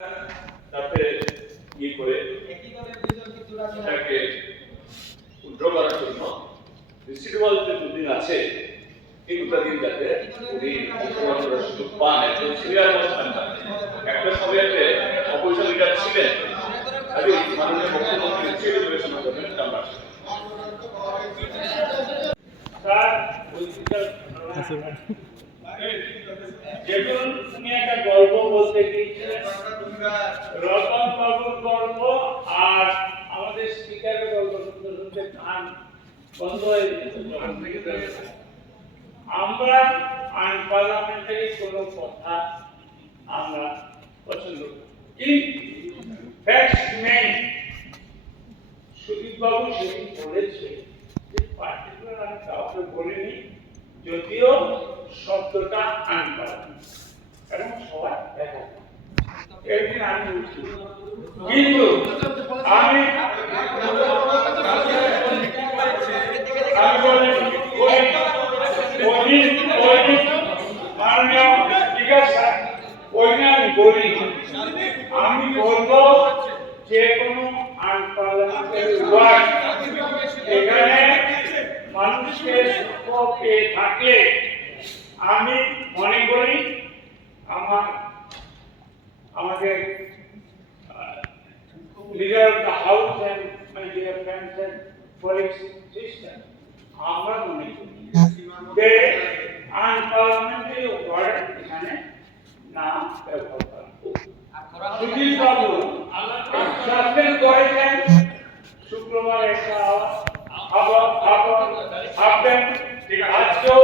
তাতে ইয়ে করে এটাকে উদ্র করার জন্য রিসিডুয়াল যে দুদিন আছে এই দুটা দিন যাতে উনি অংশগ্রহণ করার সুযোগ পান একজন সিনিয়র অবস্থান একটা সময়তে অপোজিশন লিডার ছিলেন মাননীয় মুখ্যমন্ত্রী ছিলেন বিবেচনা করবেন আমরা যেমন তুমি একটা গল্প বলতে গিয়েছিলেন রতন বাবুর গল্প আর আমাদের স্পিকারের গল্প শুনতে শুনতে কান বন্ধ হয়ে গেছে। আমরা আনপার্লামেন্টারি কোনো কথা আমরা পছন্দ করি ফ্যাক্টস নেই। সুদীপ বাবু সেদিন বলেছে যে পার্টিকুলার আমি কাউকে বলিনি, যদিও শব্দটা আনপার্লামেন্ট এবং সবাই দেখা একদিন আমি উঠি, কিন্তু আমি আমি বলবো যে কোনো আনপার্লামেন্টারি ওয়ার্ড এখানে মানুষকে পেয়ে থাকলে আমি মনে করি আমাদের leader of the house and my dear friends and colleagues sisters, আমরা মনে করি যে আনপার্লামেন্টারি ওয়ার্ড এখানে না ব্যবহার করা। সুদীপ বাবু সাসপেন্ড করেছেন শুক্রবার একটা ভাববেন আজকেও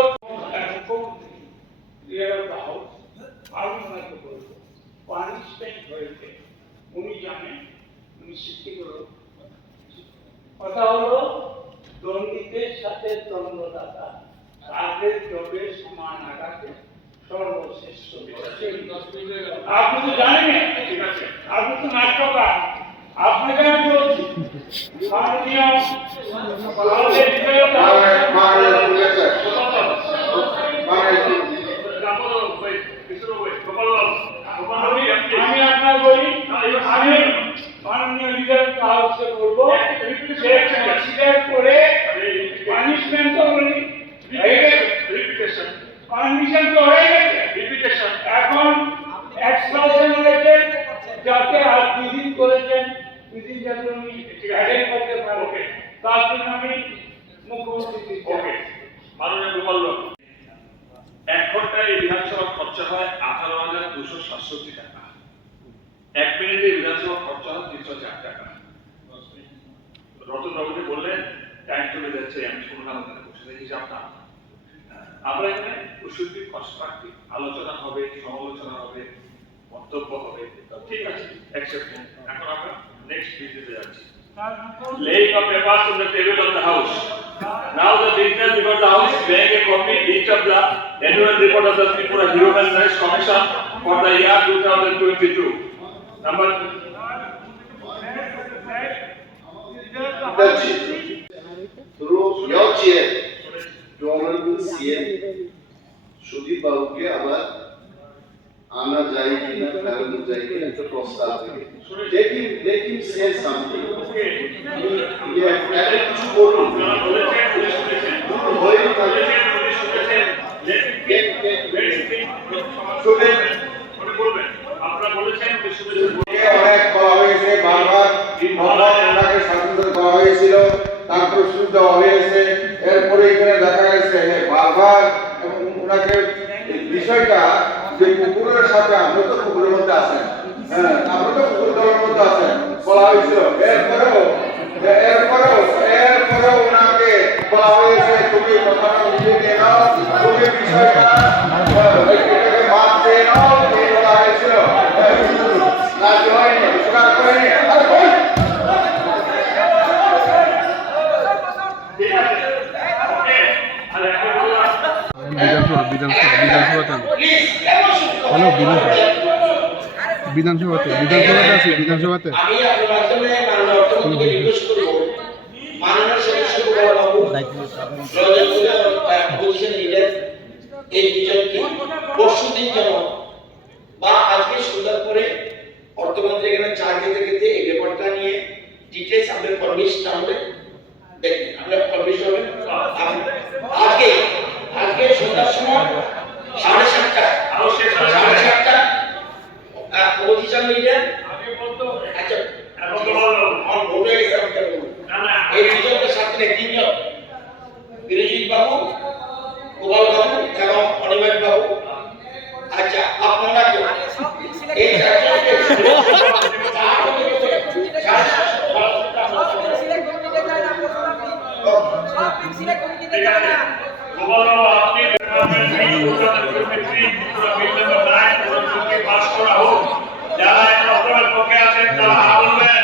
আমি ওনাকে বলবো পানিশমেন্ট হয়েছে, উনি জানেন, উনি শিক্ষিত লোক। কথা হলো দণ্ডিতের সাথে দণ্ডদাতা তাদের জবে সমান আঘাতে সর্বশ্রেষ্ঠ। আপনি তো জানেন, ঠিক আছে, আপনি তো নাট্যকার, আপনাকে আমি বলছি মাননীয় আমি আপনার বলি, আমি মাননীয় লিডার হাউসকে বলবো সে কনসিডার করে পানিশমেন্ট তো বলি পারমিশন তো হয়ে গেছে, রিপিটেশন এখন এক্সপ্রেশন হয়েছে যাতে আর দুদিন করেছেন, দুদিন যাতে উনি অ্যাটেন্ড করতে পারেন, তার জন্য আমি মুখ্যমন্ত্রী ওকে মাননীয় গোপাল এক ঘন্টায় এই বিধানসভা খরচা হয় 18,267 টাকা, 1 মিনিটে বিধানসভা খরচা হয় 304 টাকা। রতন বাবুকে বললেন টাইম চলে যাচ্ছে, আমি শুনলাম ওখানে বসে হিসাবটা আমরা এখানে প্রসূতির কনস্ট্রাকটিভ আলোচনা হবে, সমালোচনা হবে, মন্তব্য হবে, ঠিক আছে অ্যাকসেপ্ট। এখন আমরা নেক্সট বিজনেসে যাচ্ছি। Laying of papers on the table of the house. Now the business before the house being a copy each of the annual report of the Tripura Human Rights Commission for the year 2022. Number through your chair to honorable CM Sudip বাবুকে আবার আনা যায় কিনা, ফেরানো যায় কিনা একটা প্রস্তাব let him say something. কিছু বলুন, অনেক বলা হয়েছে, বারবার ওনাকে স্বাধীনতা দেওয়া হয়েছিল, তারপর সুযোগ দেওয়া হয়েছে, এরপরে এখানে দেখা গেছে বারবার ওনাকে বিষয়টা যে কুকুরের সাথে আমরা তো কুকুরের মধ্যে আছেন, হ্যাঁ আমরা তো কুকুর দলের মধ্যে আছেন বলা হয়েছিল, এরপরেও ওনাকে বলা হয়েছে তুমি কথাটা বুঝে নাও, তুমি বিষয়টা বাদ দিয়ে নাও, এই বলা হয়েছিল, রাজি হয়নি, স্বীকার করেনি। বিধানসভাতে আছে বিধানসভাতে আমি আপনার মাধ্যমে মাননীয় অর্থমন্ত্রীকে রিকোয়েস্ট করব, মাননীয় সদস্য গোপাল বাবু অপোজিশন লিডার এই দুজনকে পরশুদিন যেন বা আজকে সন্ধ্যার পরে অর্থমন্ত্রী এখানে চার খেতে এই ব্যাপারটা নিয়ে ডিটেলস আপনার পারমিশন তাহলে দেখবেন আপনার পারমিশন হবে আজকে আজকে সন্ধ্যার সময় 7:30টা আরো শেষ হয়ে যাবে। 7:30টা পজিশন লিডার আচ্ছা এখন তো বলো। আমার ভোট হয়ে গেছে আপনার না, না, এই দুজনকে সাথে তিনজন বিরজিৎ বাবু গোপাল বাবু এবং অনিমেষ বাবু আচ্ছা আপনারা এই চারজনকে ঠিক আছে। গোপাল বাবু, আপনি এই প্রোগ্রামের ক্ষেত্রে পুরো বিল নাম্বার 9 প্রোগ্রামকে পাস করা হোক। যারা এই প্রোগ্রামের পক্ষে আছেন তারা হা বলবেন।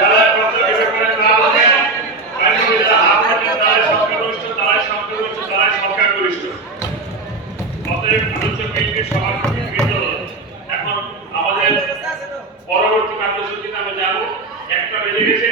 যারা এই প্রোগ্রামের ব্যাপারে না বলবেন, বাইরে যারা হা বলবেন তারাই সংখ্যাগরিষ্ঠ, তারাই সংখ্যাগরিষ্ঠ, তারাই সংখ্যাগরিষ্ঠ। অতএব আলোচ্য বিলটি সবার পক্ষে গৃহীত হলো। এখন আমাদের পরবর্তী কার্যসূচিতে আমরা যাব। 1টা বেজে গেছে।